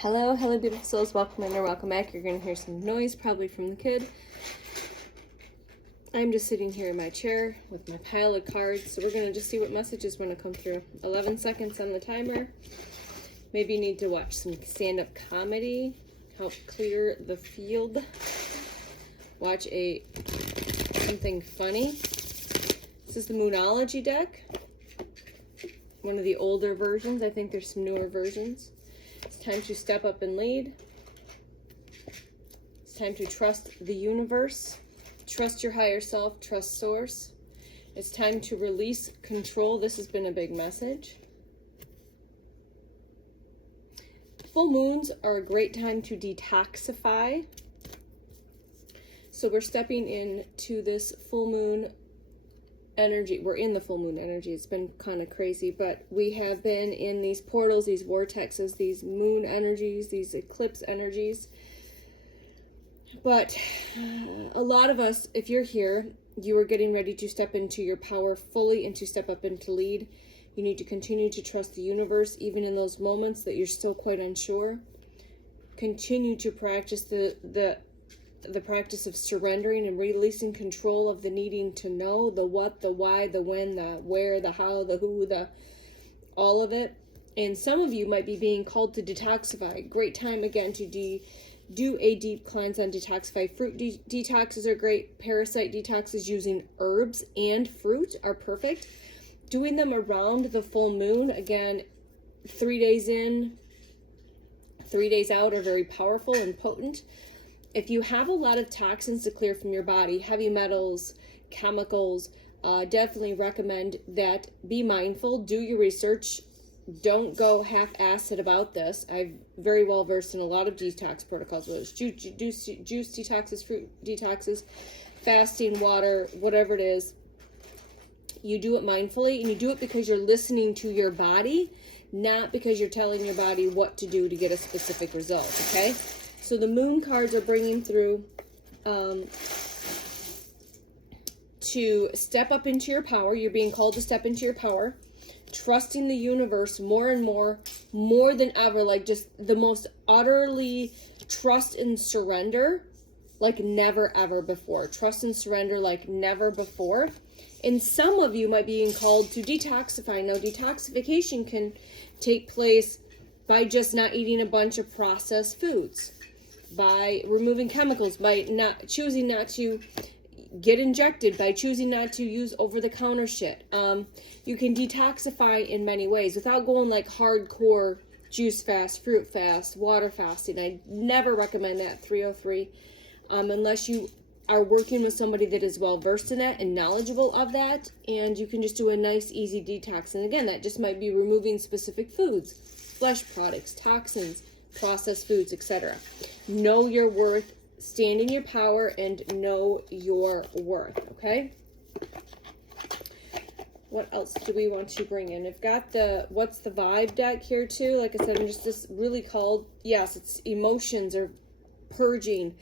Hello beautiful souls, welcome in or welcome back. You're gonna hear some noise, probably from the kid. I'm just sitting here in my chair with my pile of cards, so we're gonna just see what messages want to come through. 11 seconds on the timer. Maybe you need to watch some stand-up comedy, help clear the field. Watch something funny. This is the Moonology deck. One of the older versions. I think there's some newer versions. It's time to step up and lead. It's time to trust the universe. Trust your higher self. Trust source. It's time to release control. This has been a big message. Full moons are a great time to detoxify. So we're stepping into this full moon energy. We're in the full moon energy. It's been kind of crazy, but we have been in these portals, these vortexes, these moon energies, these eclipse energies. But a lot of us, if you're here, you are getting ready to step into your power fully and to step up into lead. You need to continue to trust the universe, even in those moments that you're still quite unsure. Continue to practice the practice of surrendering and releasing control of the needing to know, the what, the why, the when, the where, the how, the who, all of it. And some of you might be being called to detoxify. Great time again to do a deep cleanse on detoxify. Fruit detoxes are great. Parasite detoxes using herbs and fruit are perfect. Doing them around the full moon, again, 3 days in, 3 days out are very powerful and potent. If you have a lot of toxins to clear from your body, heavy metals, chemicals, definitely recommend that. Be mindful, do your research. Don't go half-assed about this. I'm very well versed in a lot of detox protocols, whether it's juice detoxes, fruit detoxes, fasting, water, whatever it is. You do it mindfully, and you do it because you're listening to your body, not because you're telling your body what to do to get a specific result, okay? So the moon cards are bringing through to step up into your power. You're being called to step into your power. Trusting the universe more and more than ever. Like just the most utterly trust and surrender like never ever before. Trust and surrender like never before. And some of you might be being called to detoxify. Now detoxification can take place by just not eating a bunch of processed foods, by removing chemicals, by choosing not to get injected, by choosing not to use over-the-counter shit. You can detoxify in many ways without going like hardcore juice fast, fruit fast, water fasting. I never recommend that, 303, unless you are working with somebody that is well versed in that and knowledgeable of that, and you can just do a nice easy detox. And again, that just might be removing specific foods, flesh products, toxins, processed foods, etc. Know your worth, stand in your power, and know your worth, okay? What else do we want to bring in? I've got the What's the Vibe deck here too. Like I said, I'm just really called, yes, it's emotions or purging,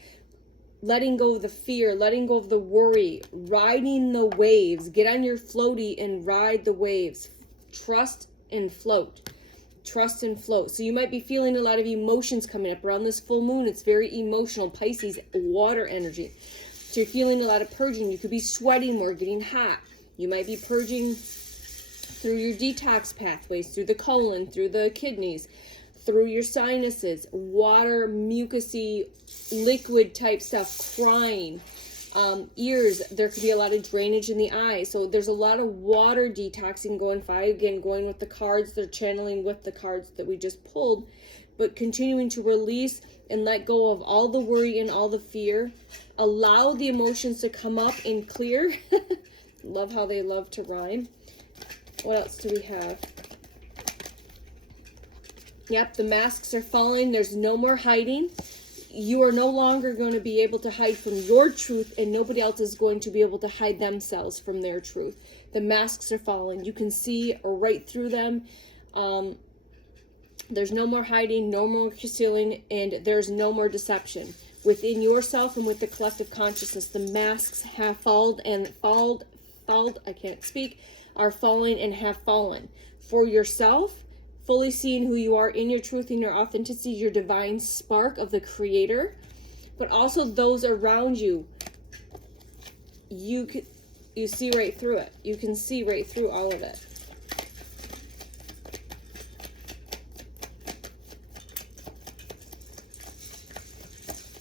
letting go of the fear, letting go of the worry, riding the waves. Get on your floaty and ride the waves. Trust and float. Trust and float. So you might be feeling a lot of emotions coming up around this full moon. It's very emotional. Pisces, water energy. So you're feeling a lot of purging. You could be sweating more, getting hot. You might be purging through your detox pathways, through the colon, through the kidneys, through your sinuses, water, mucousy, liquid type stuff, crying. Ears, there could be a lot of drainage in the eye. So there's a lot of water detoxing going. Again, going with the cards, they're channeling with the cards that we just pulled, but continuing to release and let go of all the worry and all the fear. Allow the emotions to come up and clear. Love how they love to rhyme. What else do we have? Yep, the masks are falling. There's no more hiding. You are no longer going to be able to hide from your truth, and nobody else is going to be able to hide themselves from their truth. The masks are falling. You can see right through them. There's no more hiding, no more concealing, and there's no more deception. Within yourself and with the collective consciousness, the masks have fallen and I can't speak, are falling and have fallen. For yourself, fully seeing who you are in your truth, in your authenticity, your divine spark of the creator. But also those around you, you see right through it. You can see right through all of it.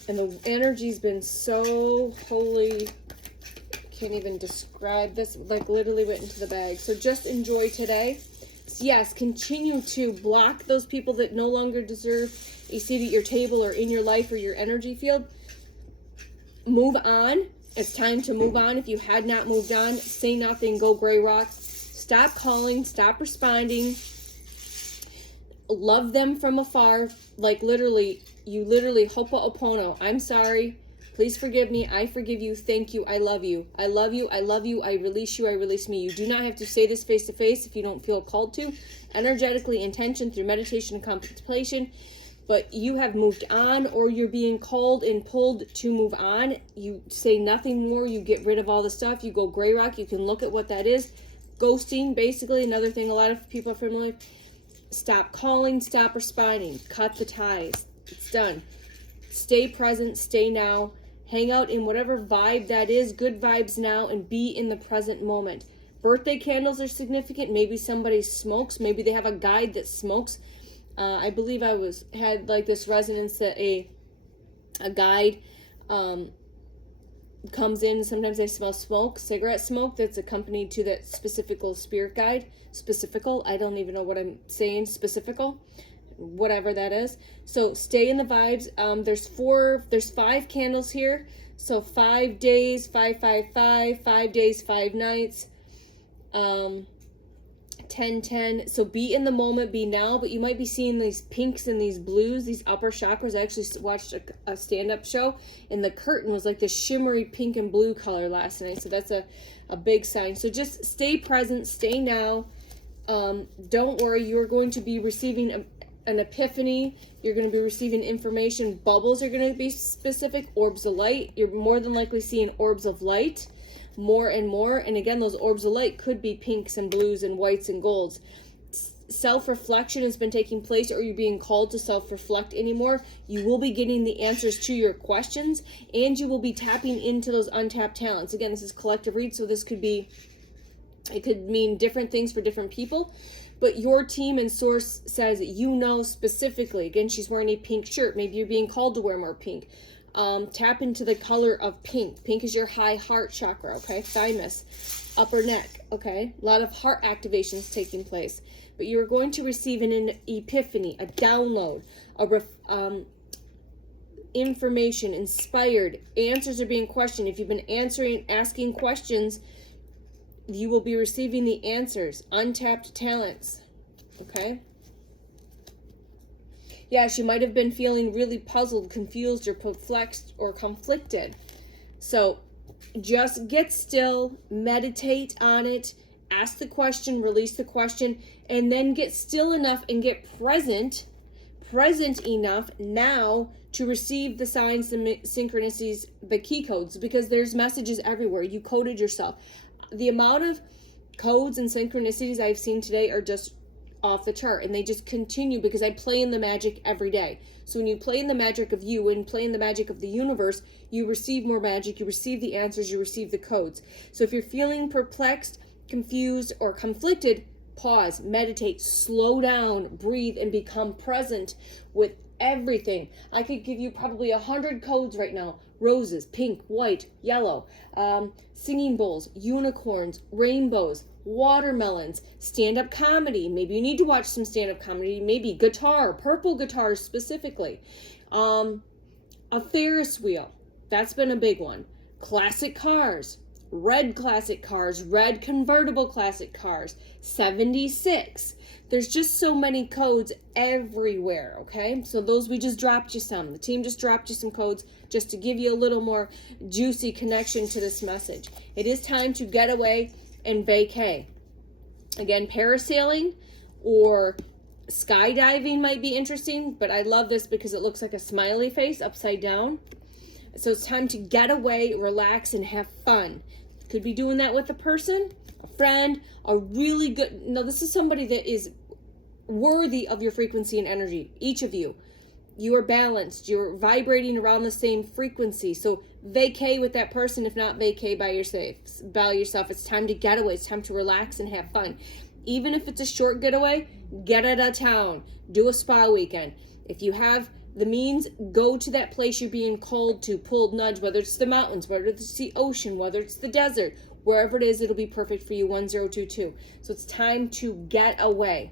And the energy's been so holy. Can't even describe this. Like literally went into the bag. So just enjoy today. Yes, continue to block those people that no longer deserve a seat at your table or in your life or your energy field. Move on. It's time to move on. If you had not moved on, say nothing, go gray rock. Stop calling, stop responding. Love them from afar. Like literally, you literally, hopo'opono. I'm sorry. Please forgive me. I forgive you. Thank you. I love you. I love you. I love you. I release you. I release me. You do not have to say this face to face if you don't feel called to. Energetically, intention through meditation and contemplation. But you have moved on, or you're being called and pulled to move on. You say nothing more. You get rid of all the stuff. You go gray rock. You can look at what that is. Ghosting, basically, another thing a lot of people are familiar with. Stop calling. Stop responding. Cut the ties. It's done. Stay present. Stay now. Hang out in whatever vibe that is, good vibes now, and be in the present moment. Birthday candles are significant. Maybe somebody smokes. Maybe they have a guide that smokes. I believe I had like this resonance that a guide comes in. Sometimes they smell smoke, cigarette smoke that's accompanied to that specifical spirit guide. Specifical. I don't even know what I'm saying. Specifical. Whatever that is. So stay in the vibes. There's 5 candles here. So 5 days, 5 days, 5 nights, 10. So be in the moment, be now, but you might be seeing these pinks and these blues, these upper chakras. I actually watched a stand-up show, and the curtain was like this shimmery pink and blue color last night. So that's a big sign. So just stay present, stay now. Don't worry, you're going to be receiving an epiphany. You're going to be receiving information. Bubbles are going to be specific. Orbs of light. You're more than likely seeing orbs of light more and more. And again, those orbs of light could be pinks and blues and whites and golds. Self-reflection has been taking place, or you're being called to self-reflect anymore. You will be getting the answers to your questions, and you will be tapping into those untapped talents. Again, this is collective read, so this could be, it could mean different things for different people. But your team and source says, you know specifically. Again, she's wearing a pink shirt. Maybe you're being called to wear more pink. Tap into the color of pink. Pink is your high heart chakra, okay? Thymus, upper neck, okay? A lot of heart activations taking place. But you're going to receive an epiphany, a download, information, inspired. Answers are being questioned. If you've been asking questions, you will be receiving the answers. Untapped talents. Okay? Yes, you might have been feeling really puzzled, confused, or perplexed, or conflicted. So just get still, meditate on it, ask the question, release the question, and then get still enough and get present enough now to receive the signs, the synchronicities, the key codes, because there's messages everywhere. You coded yourself. The amount of codes and synchronicities I've seen today are just off the chart, and they just continue because I play in the magic every day. So when you play in the magic of you and play in the magic of the universe, you receive more magic, you receive the answers, you receive the codes. So if you're feeling perplexed, confused, or conflicted, pause, meditate, slow down, breathe, and become present with everything. I could give you probably 100 codes right now. Roses, pink, white, yellow, singing bowls, unicorns, rainbows, watermelons, stand-up comedy. Maybe you need to watch some stand-up comedy. Maybe guitar, purple guitars specifically. A Ferris wheel. That's been a big one. Classic cars. Red classic cars. Red convertible classic cars. 76. There's just so many codes everywhere, okay? So those, we just dropped you some. The team just dropped you some codes just to give you a little more juicy connection to this message. It is time to get away and vacay. Again, parasailing or skydiving might be interesting, but I love this because it looks like a smiley face upside down. So it's time to get away, relax, and have fun. Could be doing that with a person, a friend, a really good, no, this is somebody that is worthy of your frequency and energy. Each of you. You are balanced. You're vibrating around the same frequency. So vacay with that person, if not vacay by yourself. It's time to get away. It's time to relax and have fun. Even if it's a short getaway, get out of town. Do a spa weekend. If you have the means, go to that place you're being called to, pulled, nudged, whether it's the mountains, whether it's the ocean, whether it's the desert, wherever it is, it'll be perfect for you. 1022. So it's time to get away.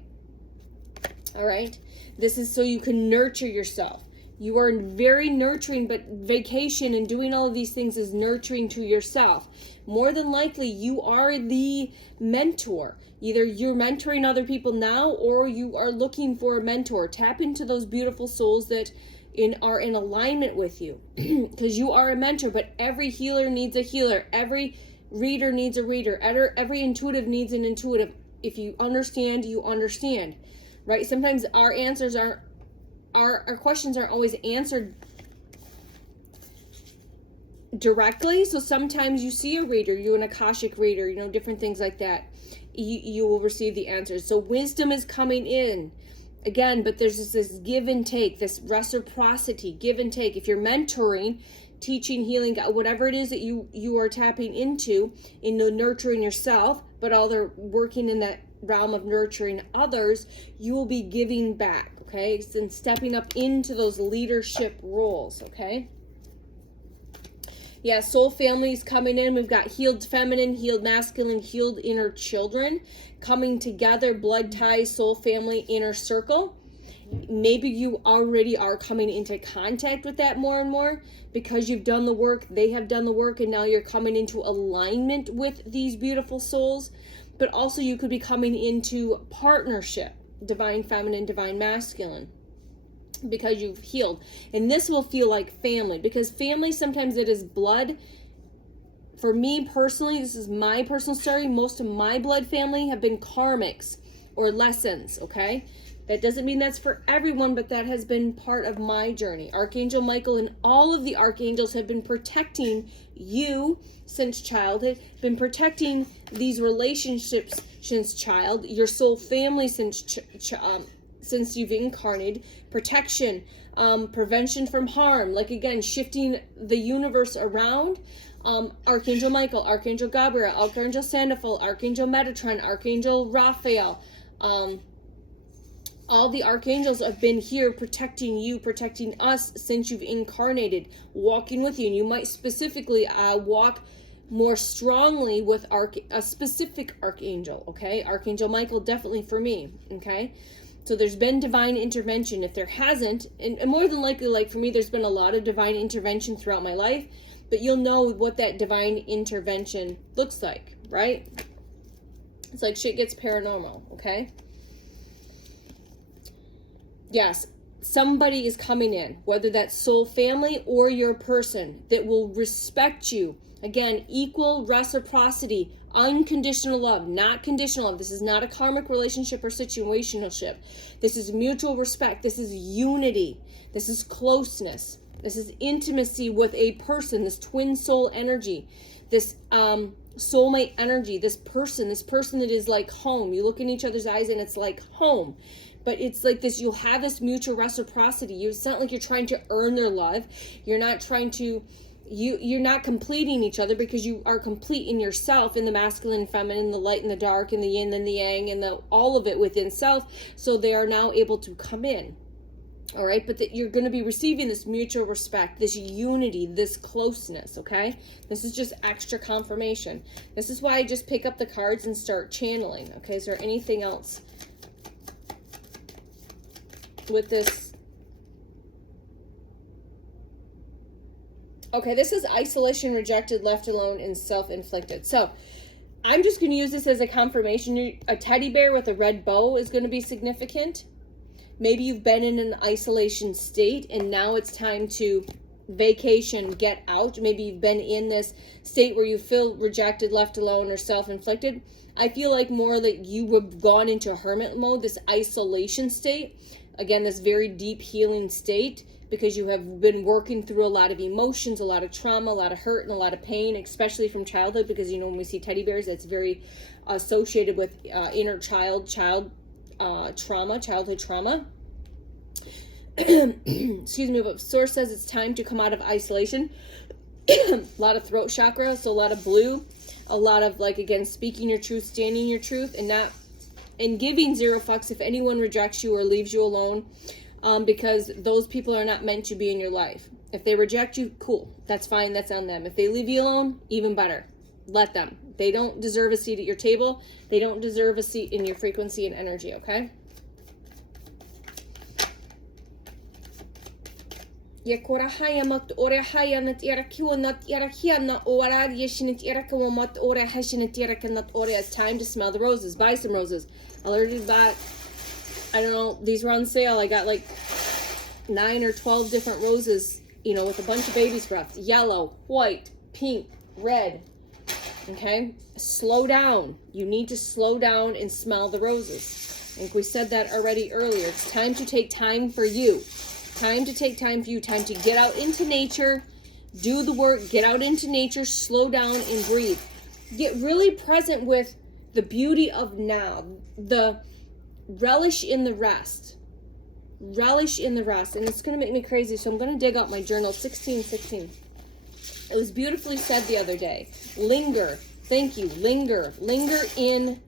All right. This is so you can nurture yourself. You are very nurturing, but vacation and doing all of these things is nurturing to yourself. More than likely, you are the mentor. Either you're mentoring other people now, or you are looking for a mentor. Tap into those beautiful souls that are in alignment with you, because you are a mentor. But every healer needs a healer. Every reader needs a reader. Every intuitive needs an intuitive. If you understand, you understand. Right? Sometimes our answers aren't, our questions aren't always answered directly. So sometimes you see a reader, you an Akashic reader, different things like that. You will receive the answers. So wisdom is coming in again, but there's this give and take, this reciprocity, give and take. If you're mentoring, teaching, healing, whatever it is that you are tapping into nurturing yourself, but all they're working in that realm of nurturing others, you will be giving back, okay? And stepping up into those leadership roles, okay? Yeah, soul families coming in. We've got healed feminine, healed masculine, healed inner children coming together, blood ties, soul family, inner circle. Maybe you already are coming into contact with that more and more because you've done the work, they have done the work, and now you're coming into alignment with these beautiful souls. But also you could be coming into partnership, divine feminine, divine masculine, because you've healed. And this will feel like family, because family, sometimes it is blood. For me personally, this is my personal story. Most of my blood family have been karmics or lessons, okay? That doesn't mean that's for everyone, but that has been part of my journey. Archangel Michael and all of the archangels have been protecting you since childhood, been protecting these relationships since child, your soul family since you've incarnated, protection, prevention from harm, like again, shifting the universe around. Archangel Michael, Archangel Gabriel, Archangel Sandalphon, Archangel Metatron, Archangel Raphael, all the archangels have been here protecting you, protecting us since you've incarnated, walking with you. And you might specifically walk more strongly with a specific archangel, okay? Archangel Michael, definitely for me, okay? So there's been divine intervention. If there hasn't, and more than likely, like for me, there's been a lot of divine intervention throughout my life, but you'll know what that divine intervention looks like, right? It's like shit gets paranormal, okay? Yes, somebody is coming in, whether that's soul family or your person, that will respect you. Again, equal reciprocity, unconditional love, not conditional love. This is not a karmic relationship or situationship. This is mutual respect. This is unity. This is closeness. This is intimacy with a person, this twin soul energy, this soulmate energy, this person that is like home. You look in each other's eyes and it's like home. But it's like this, you'll have this mutual reciprocity. It's not like you're trying to earn their love. You're not trying to, you're not completing each other, because you are complete in yourself, in the masculine and feminine, the light and the dark, and the yin and the yang, and all of it within self. So they are now able to come in. All right, but that you're going to be receiving this mutual respect, this unity, this closeness, okay? This is just extra confirmation. This is why I just pick up the cards and start channeling, okay? Is there anything else with this? Okay, this is isolation, rejected, left alone, and self-inflicted. So I'm just going to use this as a confirmation. A teddy bear with a red bow is going to be significant. Maybe you've been in an isolation state and now it's time to vacation, get out. Maybe you've been in this state where you feel rejected, left alone, or self-inflicted. I feel like more that you have gone into hermit mode, this isolation state. Again, this very deep healing state, because you have been working through a lot of emotions, a lot of trauma, a lot of hurt, and a lot of pain, especially from childhood, because, when we see teddy bears, that's very associated with inner child trauma, childhood trauma. Excuse me, but Source says it's time to come out of isolation. A lot of throat chakra, so a lot of blue, a lot of, like, again, speaking your truth, standing your truth, and giving zero fucks if anyone rejects you or leaves you alone, because those people are not meant to be in your life. If they reject you, cool, that's fine, that's on them. If they leave you alone, even better. Let them. They don't deserve a seat at your table. They don't deserve a seat in your frequency and energy, okay? It's time to smell the roses. Buy some roses. I already bought, I don't know, these were on sale. I got like 9 or 12 different roses, you know, with a bunch of baby's breath. Yellow, white, pink, red. Okay? Slow down. You need to slow down and smell the roses. I think we said that already earlier. It's time to take time for you. Time to take time for you. Time to get out into nature. Do the work. Get out into nature. Slow down and breathe. Get really present with the beauty of now. The relish in the rest. Relish in the rest. And it's going to make me crazy, so I'm going to dig out my journal. 1616. It was beautifully said the other day. Linger. Thank you. Linger. Linger in.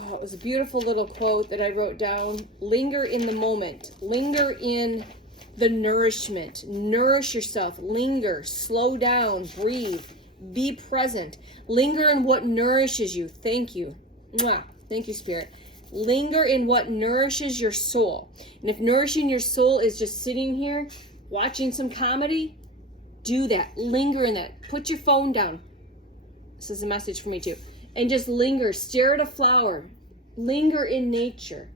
Oh, it was a beautiful little quote that I wrote down. Linger in the moment. Linger in the nourishment. Nourish yourself. Linger. Slow down. Breathe. Be present. Linger in what nourishes you. Thank you. Mwah. Thank you, Spirit. Linger in what nourishes your soul. And if nourishing your soul is just sitting here watching some comedy, do that. Linger in that. Put your phone down. This is a message for me too. And just linger. Stare at a flower. Linger in nature.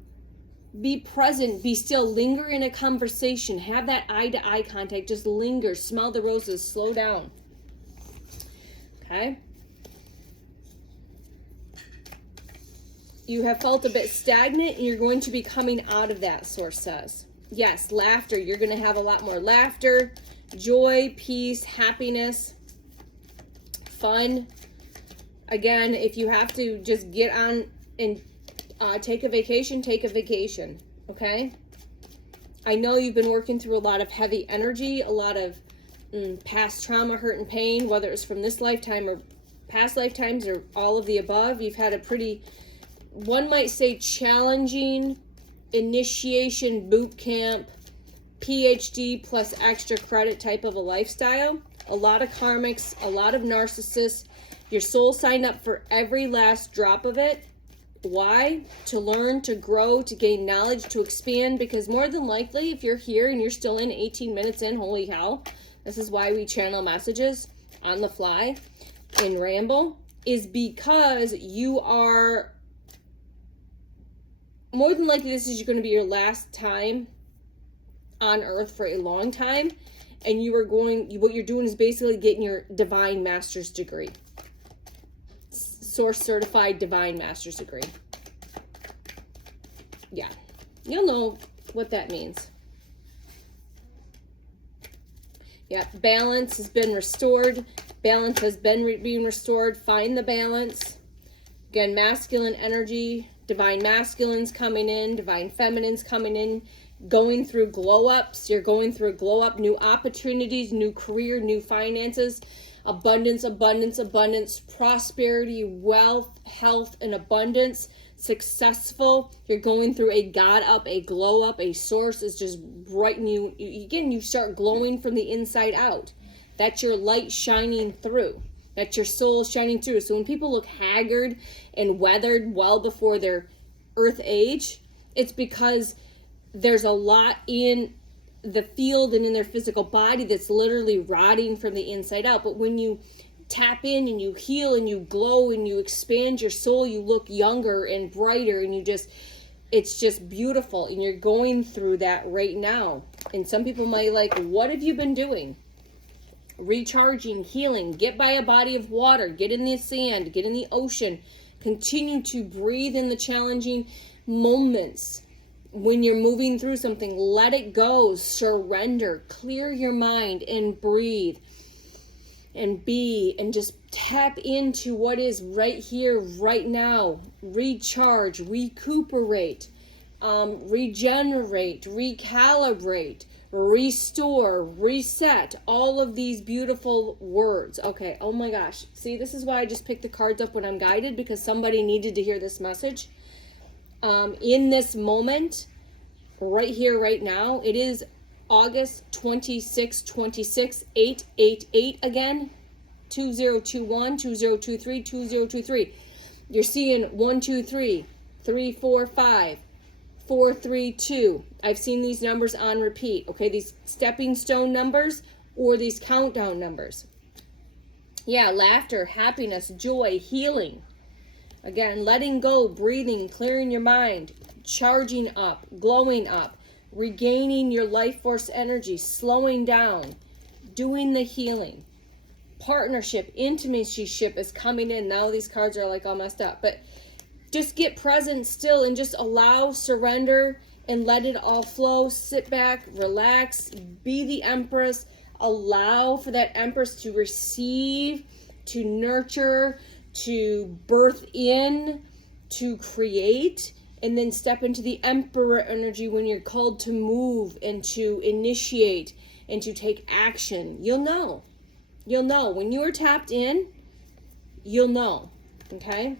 Be present. Be still. Linger in a conversation. Have that eye-to-eye contact. Just linger. Smell the roses. Slow down. Okay? You have felt a bit stagnant, and you're going to be coming out of that, Source says. Yes, laughter. You're going to have a lot more laughter, joy, peace, happiness, fun. Again, if you have to just get on and take a vacation, take a vacation, okay? I know you've been working through a lot of heavy energy, a lot of past trauma, hurt, and pain, whether it's from this lifetime or past lifetimes or all of the above. You've had a pretty, one might say, challenging initiation boot camp, PhD plus extra credit type of a lifestyle. A lot of karmics, a lot of narcissists. Your soul signed up for every last drop of it. Why? To learn, to grow, to gain knowledge, to expand. Because more than likely, if you're here and you're still in 18 minutes in, holy hell, this is why we channel messages on the fly and ramble, is because you are, more than likely, this is going to be your last time on earth for a long time. And you are going, what you're doing is basically getting your divine master's degree. Source certified divine master's degree. Yeah. You'll know what that means. Yeah. Balance has been restored. Balance has been being restored. Find the balance. Again, masculine energy, divine masculines coming in, divine feminines coming in, going through glow ups. You're going through a glow up, new opportunities, new career, new finances, abundance, abundance, abundance, prosperity, wealth, health, and abundance, successful. You're going through a God up, a glow up, a source is just brightening you. Again, you start glowing from the inside out. That's your light shining through. That's your soul shining through. So when people look haggard and weathered well before their earth age, it's because there's a lot in the field and in their physical body that's literally rotting from the inside out. But when you tap in and you heal and you glow and you expand your soul, you look younger and brighter, and it's just beautiful. And you're going through that right now. And some people might like, what have you been doing? Recharging, healing, get by a body of water, get in the sand, get in the ocean, continue to breathe in the challenging moments. When you're moving through something, let it go, surrender, clear your mind and breathe. and be and just tap into what is right here, right now. Recharge, recuperate, regenerate, recalibrate, restore, reset, all of these beautiful words. Okay, oh my gosh. See, this is why I just pick the cards up when I'm guided, because somebody needed to hear this message. In this moment, right here, right now, it is August 26, 888 again, 2021, 2023, 2023. You're seeing 1, 2, 3, 3, 4, 5, 4, 3, 2. I've seen these numbers on repeat. Okay, these stepping stone numbers or these countdown numbers. Yeah, laughter, happiness, joy, healing. Again, letting go, breathing, clearing your mind, charging up, glowing up, regaining your life force energy, slowing down, doing the healing. Partnership, intimacy ship is coming in. Now these cards are like all messed up, but just get present still and just allow, surrender, and let it all flow. Sit back, relax, be the Empress. Allow for that Empress to receive, to nurture, to birth in, to create, and then step into the Emperor energy when you're called to move and to initiate and to take action. You'll know. You'll know. When you are tapped in, you'll know. Okay?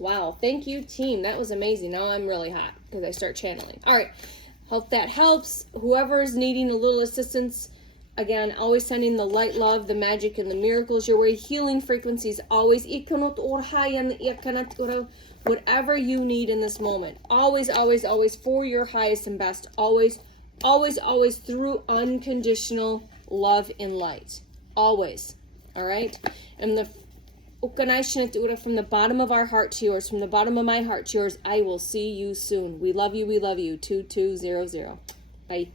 Wow. Thank you, team. That was amazing. Now I'm really hot because I start channeling. All right. Hope that helps. Whoever is needing a little assistance, again, always sending the light, love, the magic, and the miracles your way. Healing frequencies, always. Whatever you need in this moment. Always, always, always for your highest and best. Always, always, always through unconditional love and light. Always. All right? And from the bottom of our heart to yours, from the bottom of my heart to yours, I will see you soon. We love you. We love you. 2200. Bye.